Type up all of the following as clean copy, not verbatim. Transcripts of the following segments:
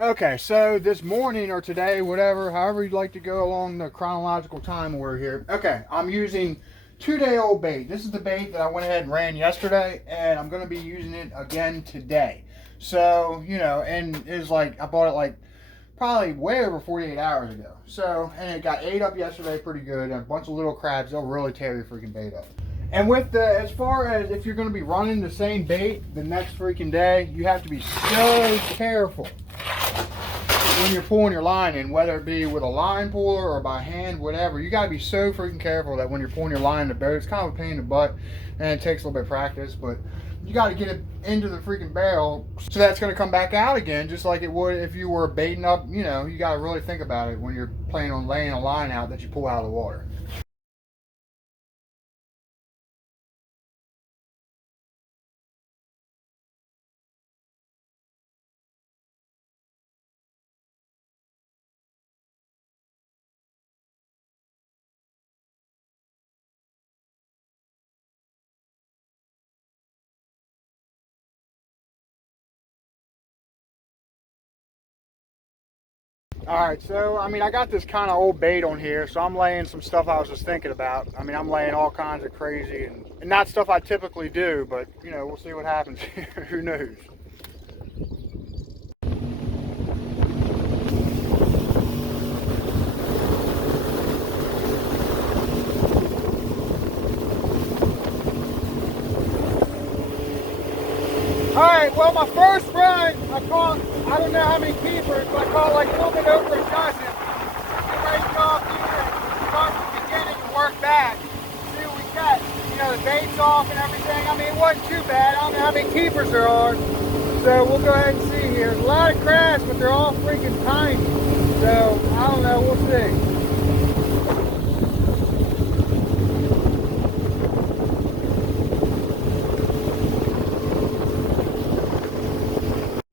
Okay, so this morning or today, whatever, however you'd like to go along the chronological time we're here. Okay, I'm using 2-day-old bait. This is the bait that I went ahead and ran yesterday, and I'm going to be using it again today. So, and it's like, I bought it like probably way over 48 hours ago. So, and it got ate up yesterday pretty good, and a bunch of little crabs, they'll really tear your freaking bait up. And with as far as if you're going to be running the same bait the next freaking day, you have to be so careful when you're pulling your line in, whether it be with a line puller or by hand, whatever. You got to be so freaking careful that when you're pulling your line in the boat, it's kind of a pain in the butt and it takes a little bit of practice, but you got to get it into the freaking barrel so that's going to come back out again just like it would if you were baiting up. You got to really think about it when you're planning on laying a line out that you pull out of the water. All right, so I got this kind of old bait on here, so I'm laying some stuff I was just thinking about. I'm laying all kinds of crazy and not stuff I typically do, but we'll see what happens here. Who knows? All right, well, my first run, I caught, I don't know how many keepers, but I caught like a little bit over a dozen. Get ready to go off here and start from the beginning and work back. See what we catch. The bait's off and everything. It wasn't too bad. I don't know how many keepers there are. So we'll go ahead and see here. There's a lot of crabs, but they're all freaking tiny. So, I don't know, we'll see.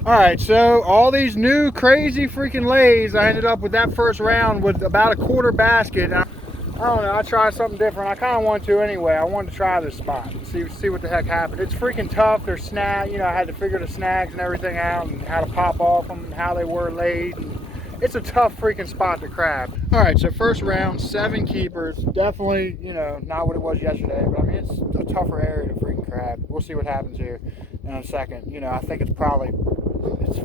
All right, so all these new crazy freaking lays, I ended up with that first round with about a quarter basket. I don't know, I tried something different. I kind of wanted to anyway. I wanted to try this spot and see what the heck happened. It's freaking tough. There's snag, I had to figure the snags and everything out and how to pop off them, how they were laid. It's a tough freaking spot to crab. All right, so first round, 7 keepers. Definitely, not what it was yesterday, but it's a tougher area to freaking crab. We'll see what happens here in a second. I think it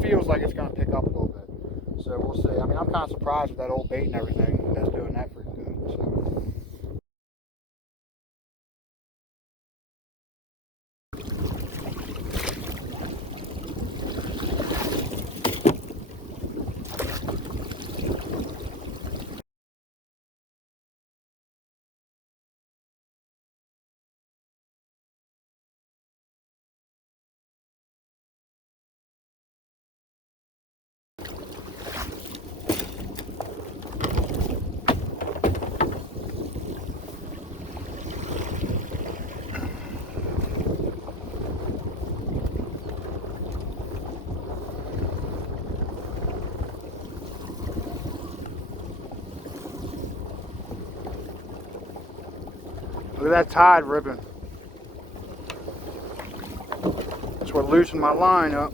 feels like it's going to pick up a little bit. So we'll see. I'm kind of surprised with that old bait and everything that's doing that freaking good. So. Look at that tide ripping. That's what loosened my line up.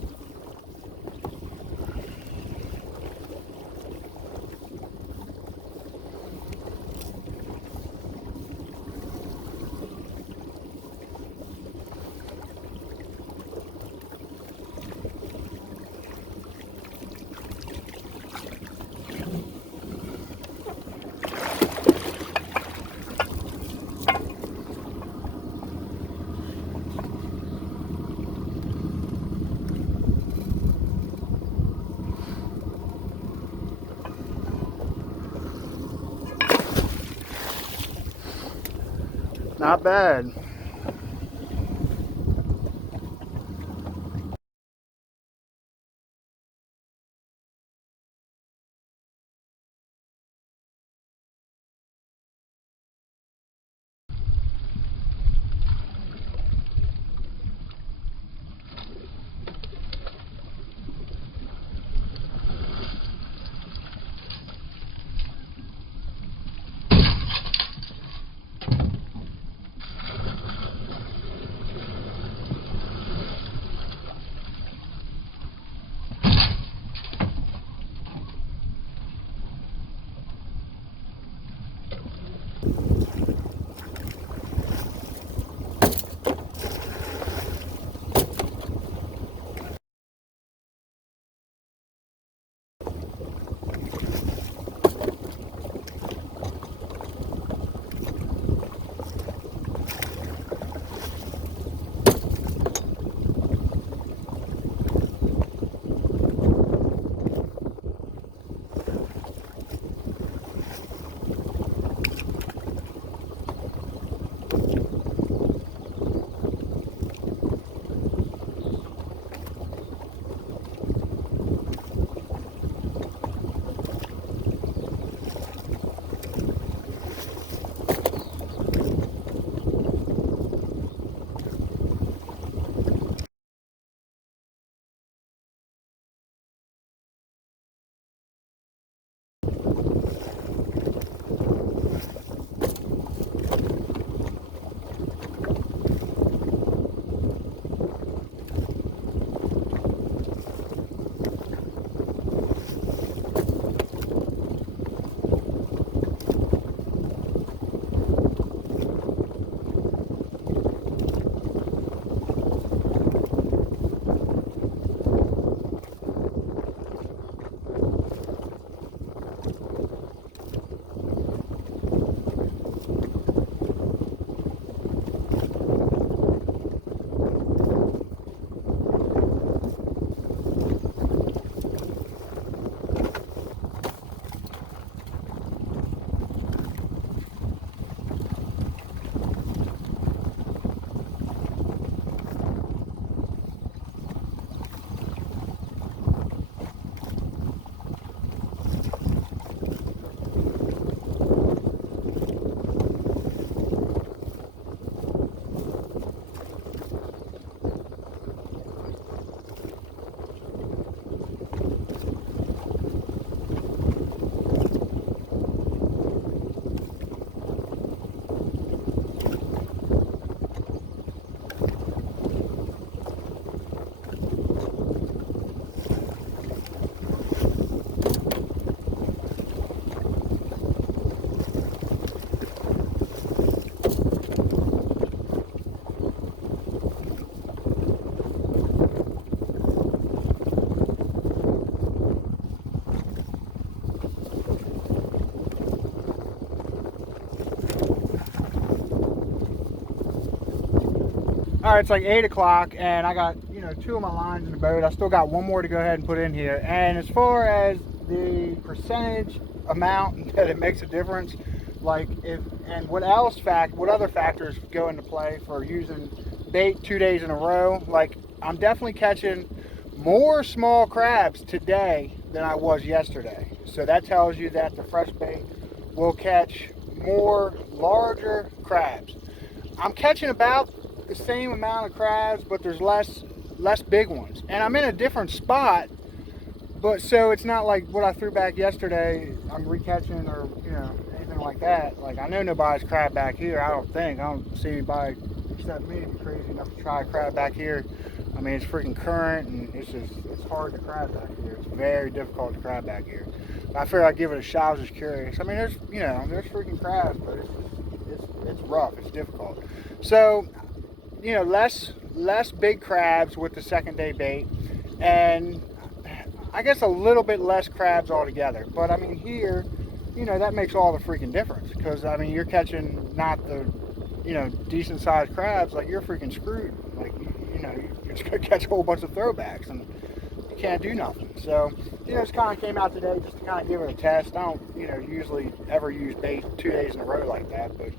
Not bad. All right, it's like 8 o'clock, and I got, you know, 2 of my lines in the boat. I still got 1 more to go ahead and put in here. And as far as the percentage amount that it makes a difference, like what other factors go into play for using bait 2 days in a row? Like, I'm definitely catching more small crabs today than I was yesterday. So that tells you that the fresh bait will catch more larger crabs. I'm catching about the same amount of crabs, but there's less big ones, and I'm in a different spot. But so it's not like what I threw back yesterday I'm recatching, or you know, anything like that. Like, I know nobody's crab back here. I don't see anybody except me be crazy enough to try a crab back here. I mean, it's freaking current, and it's hard to crab back here. It's very difficult to crab back here. But I figured I'd give it a shot. I was just curious. I mean, there's freaking crabs, but it's rough. It's difficult. So, you know, less big crabs with the second day bait, and I guess a little bit less crabs altogether. But I mean, here, you know, that makes all the freaking difference, because I mean, you're catching not the, you know, decent sized crabs. Like, you're freaking screwed. Like, you know, you're just gonna catch a whole bunch of throwbacks, and you can't do nothing. So, you know, just kind of came out today just to kind of give it a test. I don't, you know, usually ever use bait 2 days in a row like that, but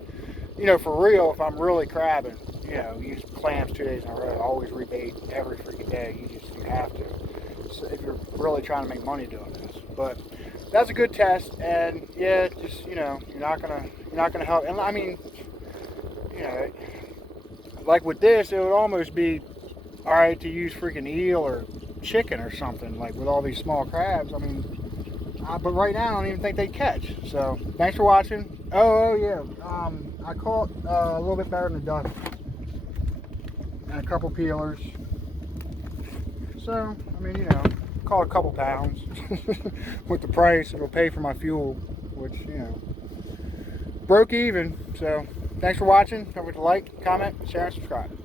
you know, for real, if I'm really crabbing, you know, use clams 2 days in a row. Always rebait every freaking day. You have to. So if you're really trying to make money doing this. But that's a good test, and yeah, just, you know, you're not gonna help. And I mean, you know, like with this, it would almost be all right to use freaking eel or chicken or something, like with all these small crabs. I mean, but right now I don't even think they catch. So thanks for watching. Oh yeah, I caught a little bit better than a dozen and a couple peelers. So I mean, you know, caught a couple pounds. With the price, it'll pay for my fuel, which, you know, broke even. So thanks for watching. Don't forget to like, comment, share, and subscribe.